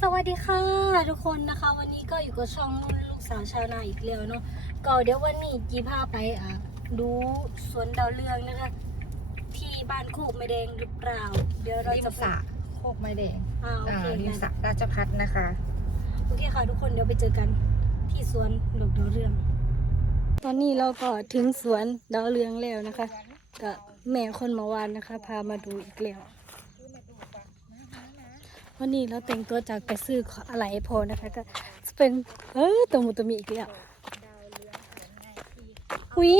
สวัสดีค่ะทุกคนนะคะ วันนี้ก็อยู่กับช่องนุ่นลูกสาวชาวนาอีกแล้วเนาะก็เดี๋ยววันนี้จีพาไปอะดูสวนดาวเรืองนะคะ ที่บ้านโคกไม่แดงหรือเปล่า เดี๋ยวเราริมจะสระโคกไม้แดงอ่าโออ่าเคริมงั้นสระราชพัฒนะคะ โอเคค่ะทุกคนเดี๋ยวไปเจอกันที่สวนดอกดาวเรือง ตอนนี้เราก็ถึงสวนดาวเรืองแล้วนะคะก็แม่คนเมาวานนะคะ พามาดูอีกแล้ว วันนี้เราแต่งตัวจากไปซื้ออะไรพอนะคะก็จะเป็นเออตัวมุตวมีอีกแล้วอุ้ย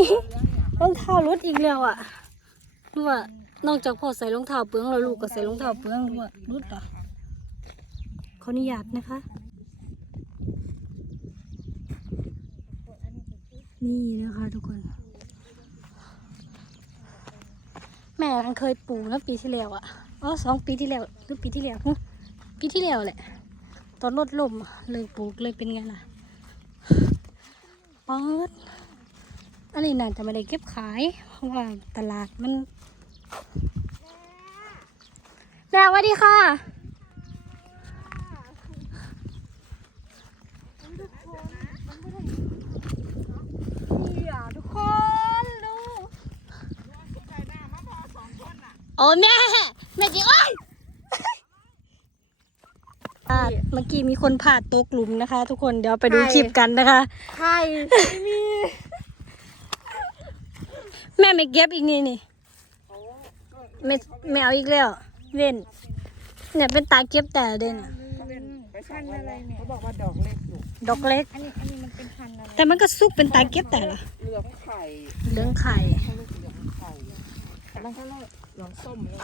รองเท้ารถอีกแล้วอะรู้ว่านอกจากพ่อใส่รองเท้าเปลืองแล้วลูกก็ใส่รองเท้าเปลืองด้วยรุดเหรอขออนุญาตนะคะ นี่นะคะทุกคน แม่มันเคยปลูกแล้วปีที่แล้วอะอ๋อสองปีที่แล้วหรือปีที่แล้วหึ ปีที่แล้วแหละ ตอนรถล่มเลยปลูกเลยเป็นไงล่ะป๊อดอันนี้น่าจะไม่ได้เก็บขาย เพราะว่าตลาดมันแม่สวัสดีค่ะทุกคนดูโอ้แม่ แม่จริงอ้อ่า เมื่อกี้มีคนผ่าดโต๊ะกลุ่มนะคะ ทุกคนเดี๋ยวไปดูคลิปกันนะคะไข่มี แม่ไม่เก็บอีกนี่นี่ไม่ไม่เอาอีกแล้วเว้นเนี่ยเป็นตาเก็บแต่เด่นเป็นพันธุ์อะไรเนี่ยเขาบอกว่าดอกเล็กอยู่ดอกเล็ก อันนี้อันนี้มันเป็นพันธุ์อะไรแต่มันก็สุกเป็นตาเก็บแต่ละเหลืองไข่เหลืองไข่เขาเรียกเหลืองไข่แล้วเขาเรียกเหลืองส้มเลย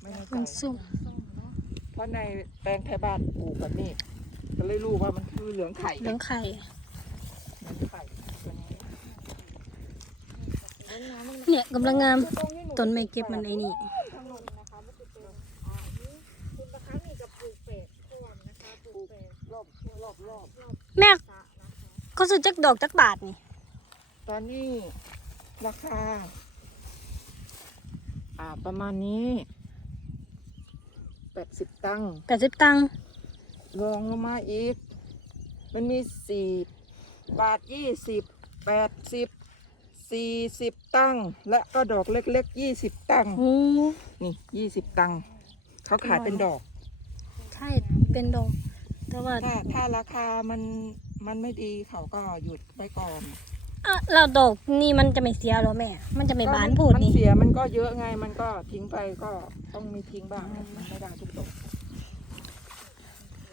ไม่แน่ใจมันสุก เพราะในแปลงไทยบ้านปลูกแบบนี้ ก็เลยรู้ว่ามันคือเหลืองไข่เหลืองไข่เหลืองไข่ตัวนี้เนี่ยกำลังงามต้นไม่เก็บมันไอ้นี่รอบรอบรอบแม่เขาซื้อจักดอกจักบาทนี่ ตอนนี้ราคา อ่าประมาณนี้ แปดสิบตังค์แปดสิบตังค์รองลงมาอีก มันมีสี่บาทยี่สิบแปดสิบสี่สิบตังค์และก็ดอกเล็กๆยี่สิบตังค์โอ้นี่ยี่สิบตังค์เขาขายเป็นดอก ใช่เป็นดอกแต่ว่า ถ้าถ้าราคามันมันไม่ดีเขาก็หยุดไปก่อน อะเราดอกนี่มันจะไม่เสียหรอแม่ มันจะไม่บานก็พูดมันนี่เสียมันก็เยอะไง มันก็ทิ้งไปก็ต้องมีทิ้งบ้างมันไม่ได้ทุกดอก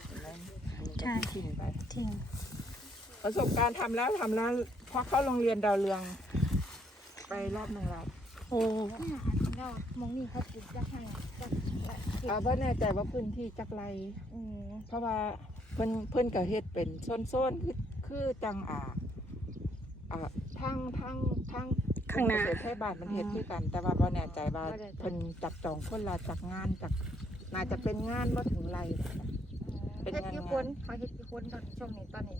เห็นไหมมันก็ทิ้งไปจริงประสบการณ์ทำแล้วทำแล้วพอเข้าโรงเรียนดาวเรือง ไปรอบหนึ่งแล้วโอ้ดอกมองนี่เขาปลูกจะให้จะจะอาว่าแน่ใจว่าพื้นที่จักไรอืมเพราะว่าเพิ่นเพิ่นกับเฮ็ดเป็นโซนๆคือคือจังอ่า อ่าทั้งทั้งทั้งข้างหน้า เกษตรไทยบ้านมันเฮ็ดคือกัน แต่ว่าบ่แน่ใจว่าเพิ่นจับจองคนละจากงานจากน่าจะเป็นงานบ่ถึงไร เป็นเฮ็ดงาน กี่คนเขาเฮ็ดกี่คนตอนช่วงนี้ตอนนี้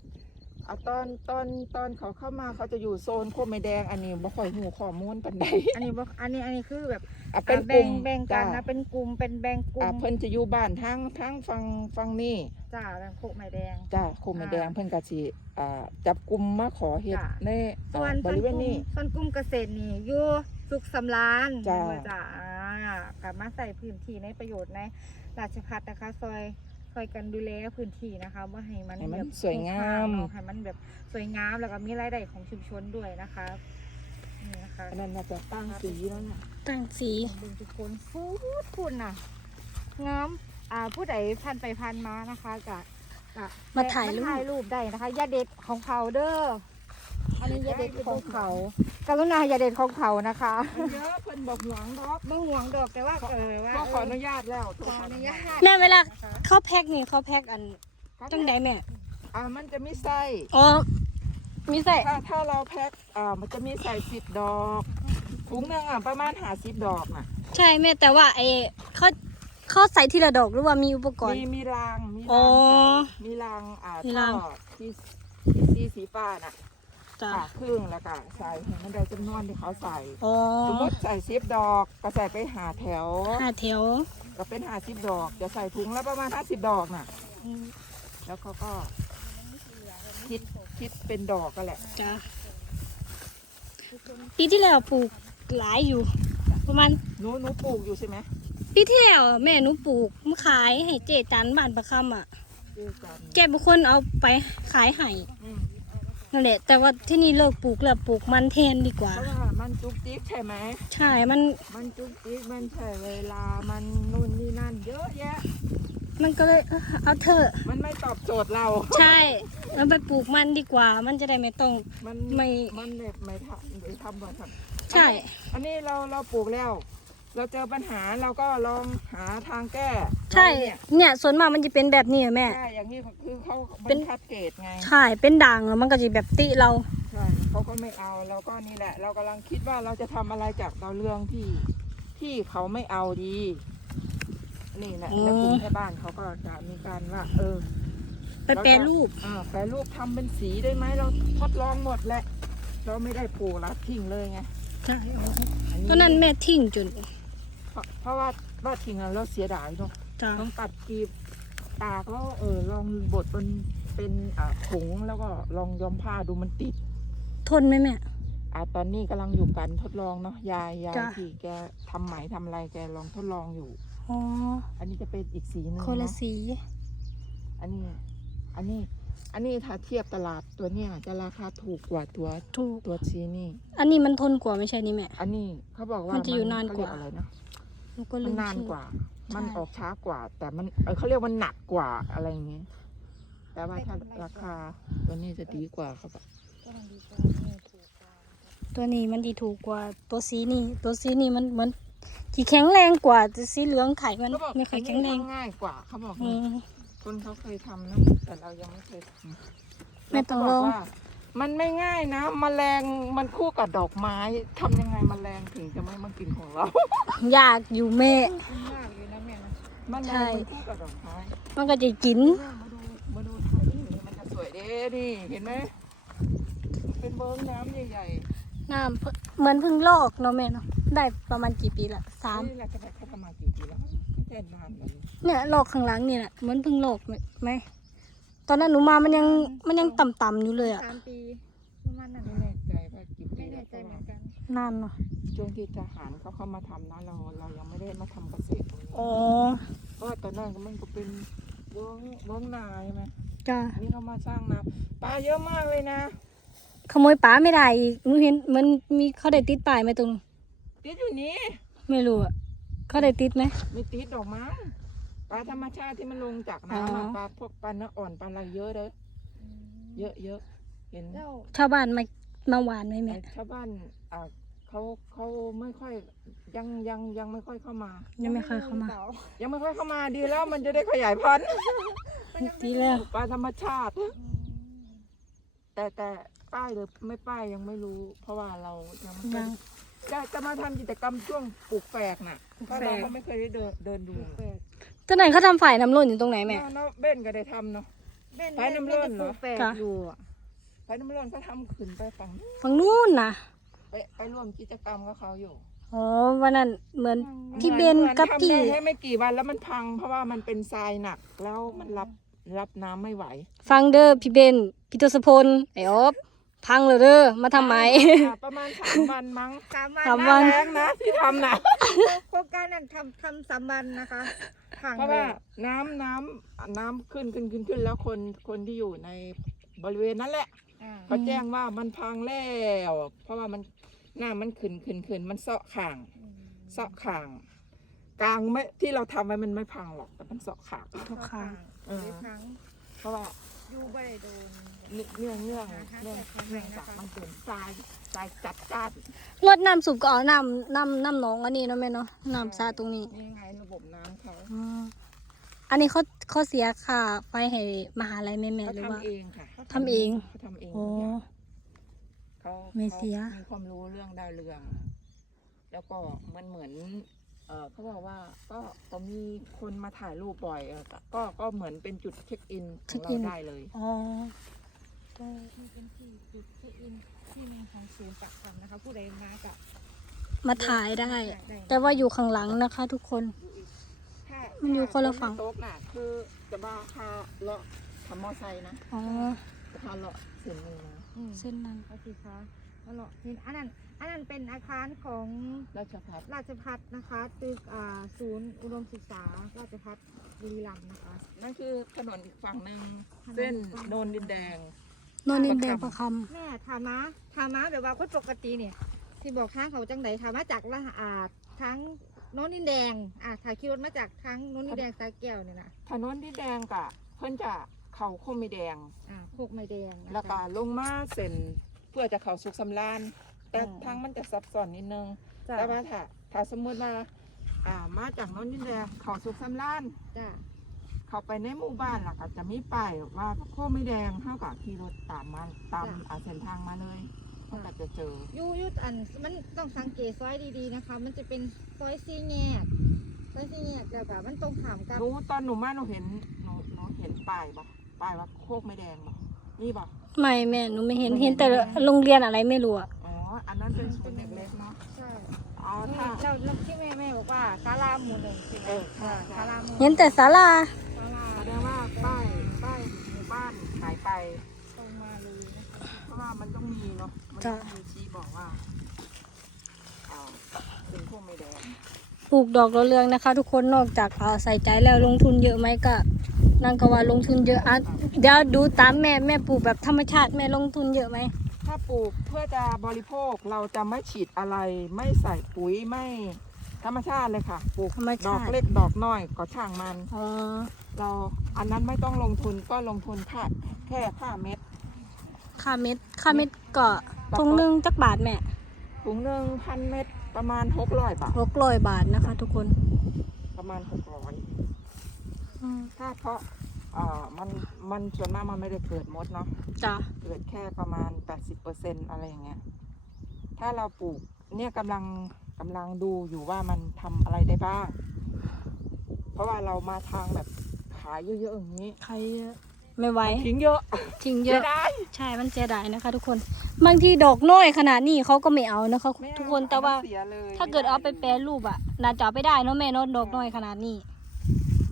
เอาตอนตอนตอนเขาเข้ามาเขาจะอยู่โซนโคมไม้แดง อันนี้บ่ค่อยหูข้อมูลปานใดอันนี้บ่อันนี้อันนี้คือแบบอะเป็นอ่ากแบ่ลุ่งมแบ่งกันจ้นะเป็นกลุ่มเป็นแบ่งกลุ่อ่ามเพิ่นจะอยู่บ้านทั้งทั้งฟังฟังนี่จ้าแบ่งโคกไม้แดง จ้าโคมไม้แดงเพิ่นก็สิอ่าจับกลุ่มมาขอเฮ็ดจ้ะ ในส่วนอ่าบริเวณนี้ ส่วนกลุ่มเกษตรนี่อยู่สุขสำราญจ้ะจ้าอ่ากลับมาใส่พื้นที่ในประโยชน์ในราชพัฒนะคะซอย ซอยกันดูแลพื้นที่นะคะว่าให้มันให้มันแบบสวยงามเนอะให้มันแบบสวยงามแล้วก็มีรายได้ของชุมชนด้วยนะคะนี่นะคะอันนั้นน่าจะตั้งสีแล้วน่ะตั้งสีบึงทุกคนฟูดคุณน่ะงามอ่าผู้ใดผ่านไปผ่านมานะคะกะกะมาถ่ายรูปมถ่ายรูปได้นะคะยาเด็ดของเขาเด้อ อันนี้ยาเด็ดของเขา กรุณายาเด็ดของเขานะคะเยอะเพิ่นบอกหวงดอกไม่ห่วงดอกแต่ว่าเออว่าก็ขออนุญาตแล้วขออนุญาตแม่เวลานะคะเขาแพ็คนี่เขาแพ็คอันจังใดแม่อ่ามันจะมีไส้อ๋อมีใส่ถ้าถ้าเราแพ็คอ่ามันจะมีใส่สิบดอกถุงหนึงอะประมาณหาสิบดอกน่ะใช่แม่แต่ว่าไอเขาเขาใส่ทีละดอกหรือว่ามีอุปกรณ์ มีมีรางมีอ๋ราองใส่มีรางอ่ามีท่ราองที่ที่สีสีฟ้าน่ะ จ้ะค่ะครึ่งแล้วก็ใส่ให้มันได้จำนวนที่เขาใส่ อ๋อสมมติใส่สิบดอกก็ใส่ไปหาแถว ห้าแถวก็เป็นหาสิบดอก จะใส่ถุงละประมาณห้าสิบดอกน่ะออืมแล้วเขาก็คิดคิดเป็นดอกกันแหละ จ้ะปีที่แล้วปลูกหลายอยู่ ประมาณหนูหนูปลูกอยู่ใช่ไหมปีที่แล้วแม่หนูปลูกมาขายให้เจจันบ้านประคำอะ เจอกันแกเป็นคนเอาไปขายให้อืม นั่นแหละ แต่ว่าที่นี่เลิกปลูกแล้วปลูกมันแทนดีกว่า เพราะว่ามันจุกจิกใช่ไหม ใช่มันมันจุกจิกมันใช้เวลา มันนู่นนี่นั่นเยอะแยะ มันก็เลยเอ้อเอาเถอะมันไม่ตอบโจทย์เรา ใช่เราไปปลูกมันดีกว่า มันจะได้ไม่ต้อง มันไม่ มันแบบไม่ทำหรือทำบ่อยทำใช่ อันนี้เราเราปลูกแล้ว เราเจอปัญหาเราก็ลองหาทางแก้ใช่เนี่ยเนี่ยส่วนมากมันจะเป็นแบบนี้อะแม่ ใช่อย่างนี้คือเขาเป็เป็นนคัดเกรดไง ใช่ เป็นด่างอะมันก็จะแบบติเรา ใช่เขาก็ไม่เอาเราก็นี่แหละ เรากำลังคิดว่าเราจะทำอะไรจากดาวเรืองที่ที่เขาไม่เอาดี นี่แหละอืม แล้วกลุ่มแม่บ้านเขาก็จะมีการว่า เออไปแปรรูป อ่าแปรรูปทำเป็นสีได้ไหมเราทดลองหมดแหละ เราไม่ได้ปลูกแล้วทิ้งเลยไงใช่อัตอนนั้นแม่ทิ้งจน เพราะเพราะว่าว่าทิ้งแล้วเราเสียดายเนาะจ้าต้องตัดกรีบตากแล้วเออลองบดเป็นเป็นอ่าถุงแล้วก็ลองย้อมผ้าดูมันติดทนไหมแม่ อ่าตอนนี้กำลังอยู่กันทดลองเนาะยายยายจ้ะ ที่แกทำไหมทำอะไรแกลองทดลองอยู่ อ๋ออันนี้จะเป็นอีกสีหนึงคนละเนาะ สี อันนี้ อันนี้ อันนี้ถ้าเทียบตลาดตัวเนี้ยจะราคาถูกกว่าตัวถูก ตัวสีนี่ อันนี้มันทนกว่าไม่ใช่นี่แม่ อันนี้เขาบอกว่ามันจะอยู่มันานกว่า เขเรียอะไรนะ หนูก็ลืมันมนานชื่อ กว่า มันใช่ ออกช้ากว่า แต่มันเออเขาเรียกว่าหนักกว่าอะไรอย่างเงี้ยแต่ว่าถ้าราคาตัวนี้จะดีกว่าครับก็ลองดีกว่านี่ถูกกว่าตัวนี้มันดีถูกกว่าตัวสีนี่ ตัวสีนี่มันเหมือนขี่แข็งแรงกว่าแต่สีเหลืองไข่มันเขาบอกไม่ค่อยแข็งแรงอันนี้ทำง่ายกว่าเขาบอกอืนี่มคนเขาเคยทำนะแต่เรายังไม่เคยทำไม่ต้องแล้วก็บลกองว่า มันไม่ง่ายนะมแมลงมันคู่กับดอกไม้ทำยังไงมแมลงถึงจะไม่มากินของเรายากอยู่แม่คุ้มมากอยู่นะแม่นะมแมลใช่งมันคู่กับดอกไม้มันก็จะกิน มาดูมาดูถ่ายนี่มันจะสวยเด้ดิเห็นไหมมันเป็นเบิ้งน้ำใหญ่น้ำเพิ่งเหมือนเพึ่งลอกเนาะแม่เนาะได้ประมาณกี่ปีละๆสามนี่แหละจะไปเขาทำมากี่ปีแล้วตั้งแต่นานแล้วนี่เนี่ยลอกข้างหลังนี่แหละเหมือนเพึ่งลอกไหมต อนนั้นหนูมามันยังมันยังต่ำๆอยู่เลยอะสามปีประมาณนั้นไม่แน่ใจว่ากี่ปีไม่แล้แน่วใจเพราะเหมืว่าอนกัน นานเนาะช่วงที่ทหารเขาเข้ามาทำนะเราเรายังไม่ได้มาทำเกษตรตรงนี้อ๋อเพราะว่าตอนนั้นมันก็เป็นเวิ้งเวิ้งนาใช่ไหมจ้าอันนี่เขามาสร้างนาปลาเยอะมากเลยนะขโมยป๋าไม่ได้อีกหนูเห็นเหมันมีเขาได้ติดป้ายไหมตรงนู้นติดอยู่นี้ไม่รู้อะเขาได้ติดไหมไม่ติดดอกมั้ง ปลาธรรมชาติที่มันลงจากน้ำอะอ๋อ ปลาพวกปลาเนื้ออ่อนปลาอะไรเยอะเลยเยอะเยอะเห็นแล้วชาวบ้านมามาหวานไหมแม่ชาวบ้านอ่าเขาเขาไม่ค่อยยังยังยังไม่ค่อยเข้ามา ยังไม่เคยเข้ามา ยังไม่ค่อยเข้ามาดีแล้วมันจะได้ขยายพันธุ์ ดีแล้วปลาธรรมชาติ แต่แต่ป้ายหรือไม่ป้ายยังไม่รู้ เพราะว่าเรายังไม่เคยัยงจะจะมาทำกิจกรรมช่วงปลูกแฝกน่ะเพราะเราก็ไม่เคยได้เดินเดินดู ตอนไหนเขาทำฝ่ายน้ำล้นอยู่ตรงไหนแม่ เนาะเนาะเบ้นก็ได้ทำเนาะเบ้นไปน้ำเลื่อนเหรอปลูกแฝดค่ะ อยู่อะไปน้ำร้อนก็ทำขึ้นไปฝั่งนู้นฝั่งนู้นนะไปไปร่วมกิจกรรมกับเขาอยู่อ๋อวันนั้นเหมือนพี่เบนหมือกับทำพี่ได้แค่ไม่กี่วันแล้วมันพัง เพราะว่ามันเป็นทรายหนักแล้วมันรับรับน้ำไม่ไหว ฟังเด้อพี่เบนพี่ทศพลไอ้ออฟ พังเลยเด้อมาทำไมอ่าประมาณสามวันมั้งสามวันสามหวัน้านแรงนะที่ทำนะโครงการนั้นทำทำสามวันนะคะพังเพราะเลว่ายน้ำน้ำน้ำขึ้นขึ้นขึ้นขึ้นแล้วคนคนที่อยู่ในบริเวณนั้นแหละอ่าเขาแจ้งว่ามันพังแล้ว เพราะว่ามันน้ำมันขึ้นขึ้นขึ้นมันเซาะข่างเซาะข่าง กลางไม่ที่เราทำไว้มันไม่พังหรอกแต่มันเซาะข่าง ทุกครั้ง เออได้พังเพราะว่าอยู่บ่ได้โดน เนื่องเนื่องเนื่องเนื่องจากมันเป็นทรายทรายจัดจ้านรดน้ำสูบก็เอาน้ำน้ำน้ำหนองอันนี้เนาะแม่เนาะน้ำสาตรงนี้นี่ไงระบบน้ำเขาอ๋ออันนี้เขาเขาเสียค่าไฟให้มหาลัยแม่แม่เขาหรือว่าทำเองค่ะทำเองเขาทำเองโอ้ทุกอย่างเขาไม่เสียขามีความรู้เรื่องดาวเรือง แล้วก็มันเหมือนเออเขาบอกว่าก็ก็มีคนมาถ่ายรูปบ่อยเออก็ก็ก็เหมือนเป็นจุดเช็คอินของเราได้เลยอ๋อ นี่เป็นที่จุดเช็คอินที่หนึ่งของศูนย์ปักคำนะคะ ผู้ใดมากับมาถ่ายได้ได้แต่ว่าอยู่ข้างหลังนะคะ ทุกคน ถ้ามันอยู่คนละฝั่งถ้าฝนไม่ตกน่ะคือจะว่าค่าเลาะทำมอไซค์นะอ๋อค่าเลาะเส้นหนึ่งนะอืมเส้นนั้น เอาสิคะแล้วเหรอเห็นอันนั้นอันนั้นเป็นอาคารของราชพัฒราชพัฒนะคะตึกอ่าศูนย์อุดมศึกษาราชพัฒบุรีรัมย์นะคะ นั่นคือถนนอีกฝั่งหนึ่งเส้นโนนดินแดง โนนินแดงประคแม่ถามาถามาแบบว่าคนปกติเนี่ยที่บอกทางเขาจังไดถามาจากละอาทั้งโน้นดินแดงอ่าถ่ายคิดรถมาจากทั้งโน้นดินแดงสายแก้วเนี่ยนะถนนดินแดงกะ เพิ่นจะเขาโคมิแดง อ่าโคกไม้แดงนะแล้วก็ลงมาเส้นเพื่อจะเข้าสุขสำราญแต่อืม ทางมันจะซับซ้อนนิดนึง จ้ะแต่ว่าถ้าถ้าสมมติว่าอ่ามาจากโนนดินแดงเข้าสุขสำราญจ้ะ เข้าไปในหมู่บ้านล่ะก็จะมีป้ายว่าโคมิแดงเท่ากับขี่รถตามมาตามอ่าเส้นทางมาเลยมันก็จะเจอ ยูยูอันมันต้องสังเกตซอยดีๆนะคะ มันจะเป็นซอยซีแยกซอยซีแยกแล้วก็มันตรงขามกับหนูตอนหนูมาหนูเห็นหนูหนูเห็นป้ายบ่ป้ายว่าโคกไม่แดงบ่นี่บ่ำไม่แม่หนูไม่เห็นเห็นแต่โรงเรียนอะไรไม่รู้อะอ๋ออันนั้นเป็นสวนเด็กๆเนาะใช่อ๋อนี่ถ้า เราเราที่แม่แม่บอกว่าศาลาหมู่หนึ่งใช่ไหมเออใช่ใช่ศาลาหมู่เห็นแต่ศาลาศาลาแส ดงว่าป้ายป้ายหมู่บ้านหายไปตรงมาเลยนะคะเพราะว่ามันต้องมีเนาะมันต้องมีชี้บอกว่าอ่าเป็นพวกไม่แดงปลูกดอกดาวเรืองนะคะ ทุกคนนอกจากเอาใส่ใจแล้วลงทุนเยอะไหมก็นั่นก็ว่าลงทุนเยอะอะเดี๋ยวดูตามแม่แม่ปลูกแบบธรรมชาติแม่ลงทุนเยอะไหมถ้าปลูกเพื่อจะบริโภคเราจะไม่ฉีดอะไร ไม่ใส่ปุ๋ยไม่ธรรมชาติเลยค่ะ ปลูกธรรมดอชากติเล็กดอกน้อยก็ช่างมัน อ๋อ เราอันนั้นไม่ต้องลงทุนก็ลงทุนแค่แค่ค่าเม็ดค่าเม็ดค่าเม็ดก็ถุงหนึงจักบาทแม่ถุงหนึ่งพันเม็ดประมาณหกร้อยบาท หกร้อยบาทนะคะ ทุกคนประมาณหกร้อยอืมถ้าเพราะเอ่อมันมันส่วนมากมันไม่ได้เกิดมดเนาะจ้ะเกิดแค่ประมาณ80%อะไรอย่างเงี้ยถ้าเราปลูกเนี่ยกำลังกำลังดูอยู่ว่ามันทำอะไรได้บ้าง เพราะว่าเรามาทางแบบขายเยอะๆอย่างนี้ใครไม่ไหวทิ้งเยอะทิ้งเยเยอะอะ ได้ใช่มันเสียดายนะคะ ทุกคน บางทีดอกน้อยขนาดนี้เขาก็ไม่เอานะคะไม่เอาทุกคนแต่ว่าเสียเลยถ้าเกิดเอาไปแปรรูปอะน่าจะเอาไปได้เนอะแม่เนอะดอกน้อยขนาดนี้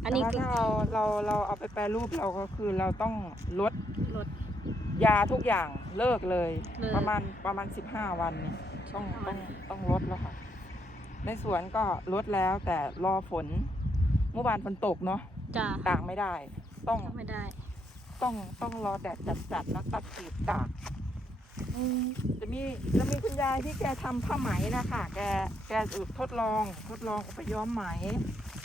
อันนี้แต่คือว่าถ้าเราเราเราเอาไปแปรรูปเราก็คือเราต้องลดลดยาทุกอย่างเลิกเลยเลิกประมาณประมาณ15วันเนี่ยต้องต้องต้องลดแล้วค่ะ ในสวนก็ลดแล้วแต่รอฝนเมื่อวานฝนตกเนาะ จ้ะตากไม่ได้ ต้องไม่ได้ ต้องต้องรอแดดจัดๆแล้วตัดกรีดตากอืมจะมีจะมีคุณยายที่แกทำผ้าไหมนะคะแกแกทดลองทดลองเอาไปย้อมไหม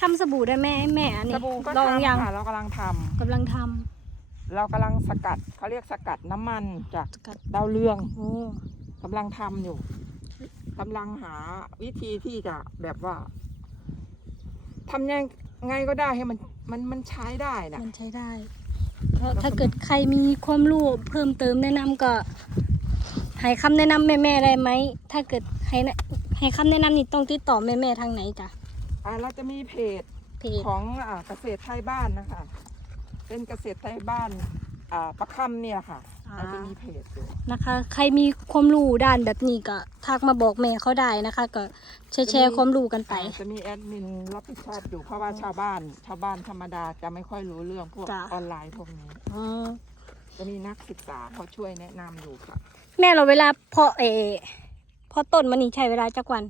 ทำสบู่ได้แม่ให้แม่อันสนี้บู่ก็ลองยังทำค่ะเรากำลังทำกำลังทเรากำลังสกัดเขาเรียกสกัดน้ำมันจากำสกัดดาวเรืองโอ้กำลังทำอยู่กำลังหาวิธีที่จะแบบว่าทำยังไงก็ได้ให้มัน มันมันใช้ได้นะมันใช้ได้ เพราะถ้าเกิดใครมีความรู้เพิ่มเติมแนะนำก็ให้คำแนะนำแม่ๆได้ไหม ถ้าเกิดให้นะให้คำแนะนำนี่ต้องติดต่อแม่ๆทางไหนจ้ะอ่าเราจะมีเพจเพจของอาเกษตรไทยบ้านนะคะ เป็นเกษตรไทยบ้านอ่าประคำเนี่ยค่ะ อ่าเราจะมีเพจอยู่นะคะ ใครมีความรู้ด้านแบบนี้ก็ทักมาบอกแม่เขาได้นะคะ ก็แชร์แชร์ความรู้กันไปอ่าจะมีแอดมินรับผิดชอบอยู่เพราะว่าชาวบ้าน ชาวบ้านธรรมดาจะไม่ค่อยรู้เรื่องพวกจ้ะ ออนไลน์พวกนี้ อ๋อจะมีนักศึกษาเขาช่วยแนะนำอยู่ค่ะ แม่เราเวลาเพาะเออเพาะต้นมันนี่ใช้เวลาจักวัน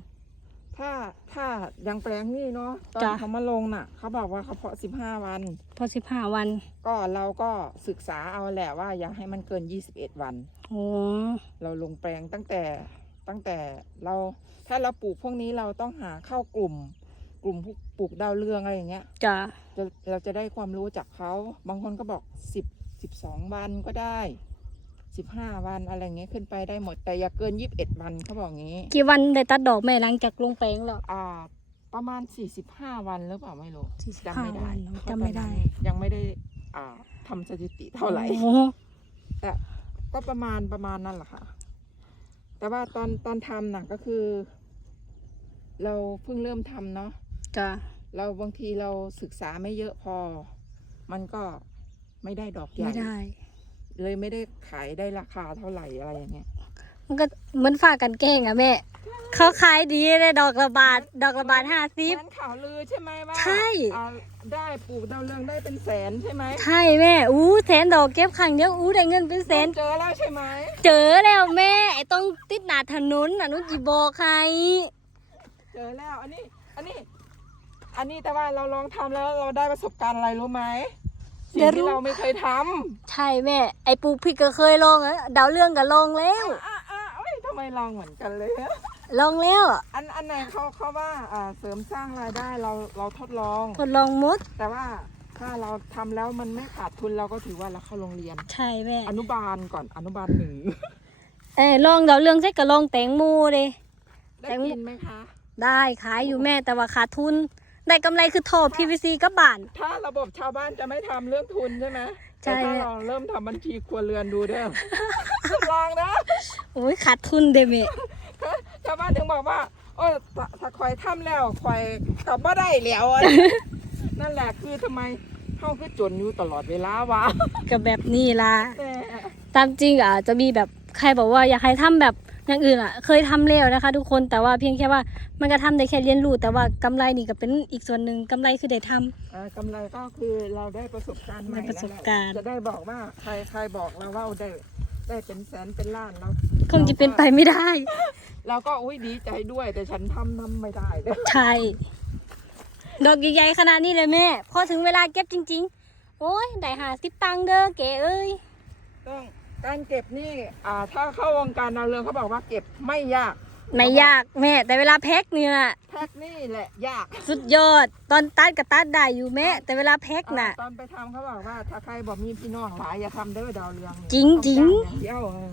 ถ้าถ้ายังแปลงนี่เนาะตอนจ้ะ เขามาลงน่ะ เขาบอกว่าเขาเพาะสิบห้าวัน พอสิบห้าวันก็เราก็ศึกษาเอาแหละว่าอย่าให้มันเกิน21วัน โอ้เราลงแปลงตั้งแต่ตั้งแต่เราถ้าเราปลูกพวกนี้เราต้องหาเข้ากลุ่ม กลุ่มพวกปลูกดาวเรืองอะไรอย่างเงี้ยจ้ะจะเราจะได้ความรู้จากเขาบางคนก็บอก10 12วันก็ได้ 15วันอะไรเงี้ยขึ้นไปได้หมดแต่อย่าเกิน21วันเขาบอกงี้ กี่วันได้ตัดดอกแม่หลังจากลงแปลงแล้ว อ่า ประมาณ45วันหรือเปล่าไม่รู้45จำไม่ได้วันเนอะเพราะจำไม่ได้ตอนนั้นยังไม่ได้ อ่าทำสถิติเท่าไหร่ โอ้แต่ก็ประมาณประมาณนั่นแหละค่ะ แต่ว่าตอนตอนทำน่ะก็คือ เราเพิ่งเริ่มทำเนาะ จ้ะเราบางทีเราศึกษาไม่เยอะพอ มันก็ไม่ได้ดอกใหญ่ ไม่ได้ เลยไม่ได้ขายได้ราคาเท่าไหร่อะไรอย่างเงี้ย มันก็เหมือนฝากกันแกล้งอะแม่ เขาขายดีเลยดอกละบาทดอกละบาทห้าสิบเหมือนข่าวลือใช่ไหมว่าใช่ อ่าได้ปลูกดาวเรืองได้เป็นแสนใช่ไหมใช่แม่ อู้แสนดอกเก็บครั้งเดียวอู้ได้เงินเป็นแสน เจอแล้วใช่ไหมเจอแล้วแม่ไอ้ต้องติดหนาถนนน่ะนุจีบอกใคร เจอแล้วอันนี้ อันนี้ อันนี้แต่ว่าเราลองทำแล้วเราได้ประสบการณ์อะไรรู้ไหม สิ่เดี๋ยวงรู้ที่เราไม่เคยทใช่แม่ ไอ้ปลูกพริกก็เคยลองอะดาวเรื่องก็ลองแล้วำอะอะเอ้ยทำไมลองเหมือนกันเลยอะลองแล้วอันอันไหนเขาเขาว่าอ่าเสริมสร้างรายได้เราเราทดลอง ทดลองหมด แต่ว่าถ้าเราทำแล้วมันไม่ขาดทุนเราก็ถือว่าเราเข้าโรงเรียน ใช่แม่อนุบาลก่อนอนุบาลหนึ่งเอ้ยลองดาวเรื่องใช่ก็ลองแตงโมเลย ได้แตงโมกินไหมคะ ได้ขายอยู่แม่แต่ว่าขาดทุน ได้กำไรคือท่อ PVC กับบ้าน ถ้าระบบชาวบ้านจะไม่ทำเรื่องทุนใช่ไหมใช่ แต่ถ้าเราเริ่มทำบัญชีครัวเรือนดูเด้อ ลองนะ โอ้ยขาดทุนเด้แม่ชาวบ้านถึงบอกว่า โอ้ยถ้าถ้าคอยทำแล้วคอยกลับมาได้แล้วอะ นั่นแหละคือทำไมเข้าคือจนอยู่ตลอดเวลาวะก็แบบนี้ล่ะแม่ตามจริงอะจะมีแบบใครบอกว่าอยากให้ทำแบบ อย่างอื่นอะ เคยทำแล้วนะคะ ทุกคนแต่ว่าเพียงแค่ว่ามันก็ทำได้แค่เรียนรู้ แต่ว่ากำไรนี่ก็เป็นอีกส่วนหนึ่งกำไรคือได้ทำอ่ากำไรก็คือเราได้ประสบการณ์ใหม่ได้ประสบการณ์นั่นแหละจะได้บอกว่าใครใครบอกเราว่าได้ได้เป็นแสนเป็นล้านเราคงจะเป็นไปไม่ได้ เราก็อุ้ยดีใจด้วยแต่ฉันทำทำไม่ได้เลยใช่ดอกใหญ่ๆขนาดนี้เลยแม่ พอถึงเวลาเก็บจริง ๆ โอ้ยได้หาสิบตังค์เด้อเก๋เอ้ยต้อง การเก็บนี่อ่าถ้าเข้าวงการดาวเรืองเขาบอกว่าเก็บไม่ยาก ไม่ยากแม่ แต่เวลาแพ็คเนี่ยน่ะแพ็กนี่แหละยากสุดยอด ตอนตัดกับตัดได้อยู่แม่ แต่เวลาแพ็คน่ะ อ่าตอนไปทำเขาบอกว่าถ้าใครบอกมีพี่น้องหลายอย่าทำเด้อดาวเรืองจริงจริงต้องจ้าอย่างเดียวเออ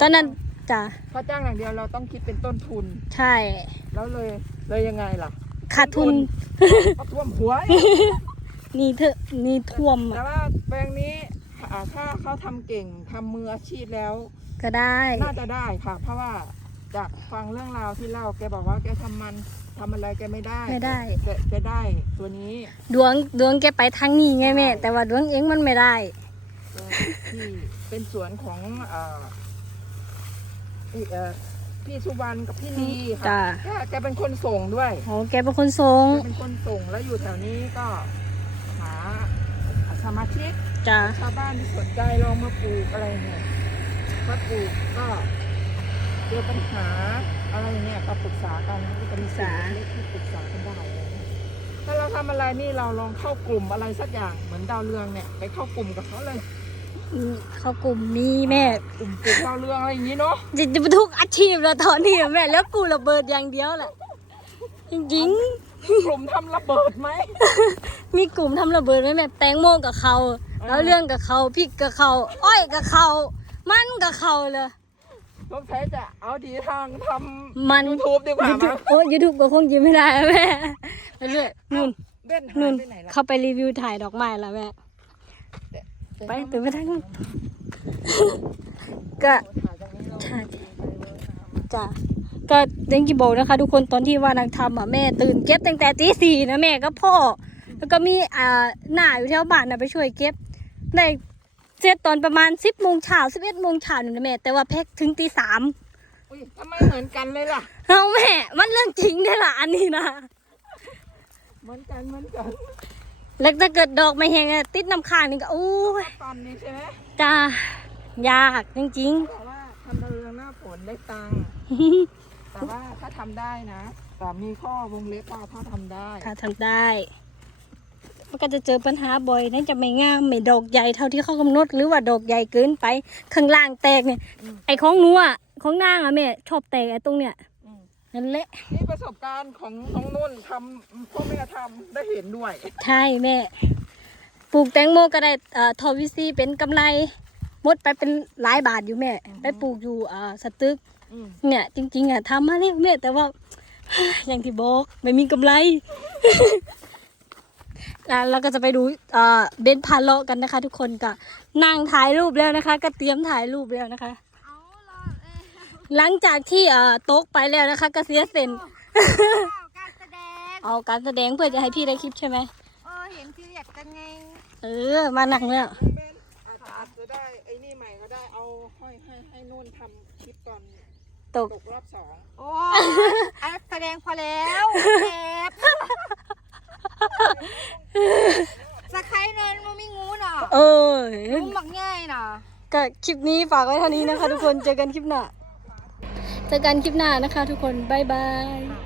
ตอนนั้นจ้ะเขาจ้างอย่างเดียวเราต้องคิดเป็นต้นทุนใช่ แล้วเลยเลยยังไงล่ะขาดทุน เขาท่วมหัว นี่เถอะนี่ท่วมแต่อะว่าแปลงนี้ อ่าถ้าเขาทำเก่งทำมืออาชีพแล้ว ก็ได้ น่าจะได้ค่ะ เพราะว่าจากฟังเรื่องราวที่เล่าแกบอกว่าแกทำมันทำอะไรแกไม่ได้ไม่ได้ แกแกได้ตัวนี้ดวงดวงแกไปทางนี้ไงแม่ แต่ว่าดวงเองมันไม่ได้ที่เป็นสวนของเอ่อพี่เอ่อพี่สุวรรณกับพี่ลีค่ะจ้ะ แกแกเป็นคนส่งด้วยโอ้แกเป็นคนทรง แกเป็นคนส่งแล้วอยู่แถวนี้ก็หาสมาชิก จ้ะชาวบ้านที่สนใจลองมาปลูกอะไรเนี่ยมาปลูกก็เจอปัญหาอะไรเนี่ยก็ปรึกษากันก็จะมีกลุ่มเล็กๆที่ปรึกษากันได้เลยถ้าเราทำอะไรนี่เราลองเข้ากลุ่มอะไรสักอย่างเหมือนดาวเรืองเนี่ย ไปเข้ากลุ่มกับเขาเลยนี่เข้ากลุ่มนี้แม่กลุ่มปลูกดาวเรืองอะไรอย่างนี้เนาะจะจะทุกอาชีพแล้วตอนนี้แม่แล้วปูระเบิดอย่างเดียวแหละจริงกลุ่มทำระเบิดไหมๆมีกลุ่มทำระเบิดไหมแม่แตงโมกับเขา แล้วเรื่องกับเขาพริกกับเขาอ้อยกับเขามันกับเขาเลยสงสัยจะเอาดีทางทมันำยูทูบดีกว่ายูทูมั้บงโอ้ยูทูบก็คงยิ้มไม่ได้แม่ไปเรื่อยนู่นเด่นหานู่ยนไปไหนล่ะเข้าไปรีวิวถ่ายดอกไม้แล้วแม่ไปตื่นไปทางนู้นก็ถ่ายตรงนี้เราใช่จ้ะก็ยังกี่บอกนะคะ ทุกคนตอนที่ว่านางทำอะแม่ตื่นเก็บตั้งแต่ตีสี่นะแม่ก็พ่อ แล้วก็มีอ่าหน้าอยู่แถวบ้านนะไปช่วยเก็บ ได้เสร็จตอนประมาณสิบโมงเช้าสิบเอ็ดโมงเช้าหนึ่งนะแม่ แต่ว่าแพ็คถึงตีสามอุ้ยทำไมเหมือนกันเลยล่ะ เอาแม่ มันเรื่องจริงได้อละอันนี้นะ เหมือนกันเหมือนกันแล้วถ้าเกิดดอกไม่แห้งอะติดน้ำค้างนี่ก็โอ้ยตอนนี้ใช่ไหมจ้ายากจริงแต่ว่าทำดาวเรืองหน้าฝนได้ตังค์ๆ แต่ว่าถ้าทำได้นะแต่มีข้อวงเล็บว่าถ้าทำได้ถ้าทำได้ มันก็จะเจอปัญหาบ่อยนั่นจะไม่งามไม่ดอกใหญ่เท่าที่เขากำหนดหรือว่าดอกใหญ่เกินไปข้างล่างแตกเนี่ยอืมไอ้ของหนูอะของนางอะแม่ชอบแตกไอ้ตรงเนี้ยอืมนั่นแหละ นี่ประสบการณ์ของน้องนุ่นทำพ่อแม่ทำได้เห็นด้วย ใช่แม่ ปลูกแตงโมก็ได้เอ่อทอวิซีเป็นกำไรหมดไปเป็นหลายบาทอยู่แม่ ไปปลูกอยู่อ่าสตึกอืมเนี่ยจริง ๆอะทำมาเรียแม่แต่ว่า อย่างที่บอกไม่มีกำไร แล้วเราก็จะไปดูเอ่อเบนซ์พาโลกันนะคะ ทุกคนก็นั่งถ่ายรูปแล้วนะคะ ก็เตรียมถ่ายรูปแล้วนะคะเอาล่ะเอ้ยหลังจากที่เอ่อโต๊กไปแล้วนะคะ ก็เสียเซ็นการแสดงเอาการแสดงเพื่อจะให้พี่ได้คลิปใช่ไหมเออเห็นที่อยากจะไงเออมานั่งแล้วเบนอาจจะอาจจะได้ไอ้นี่ใหม่ก็ได้เอาหค่อยให้ให้นุ่นทำคลิปตอนตกตกรอบสองโอ้อันแสดงพอแล้วแอบ สะไครเนินมันไม่งูน่ะเอองูหมักง่ายน่ะก็คลิปนี้ฝากไว้เท่านี้นะคะ ทุกคนเจอกันคลิปหน้าเจอกันคลิปหน้านะคะ ทุกคนบ๊ายบาย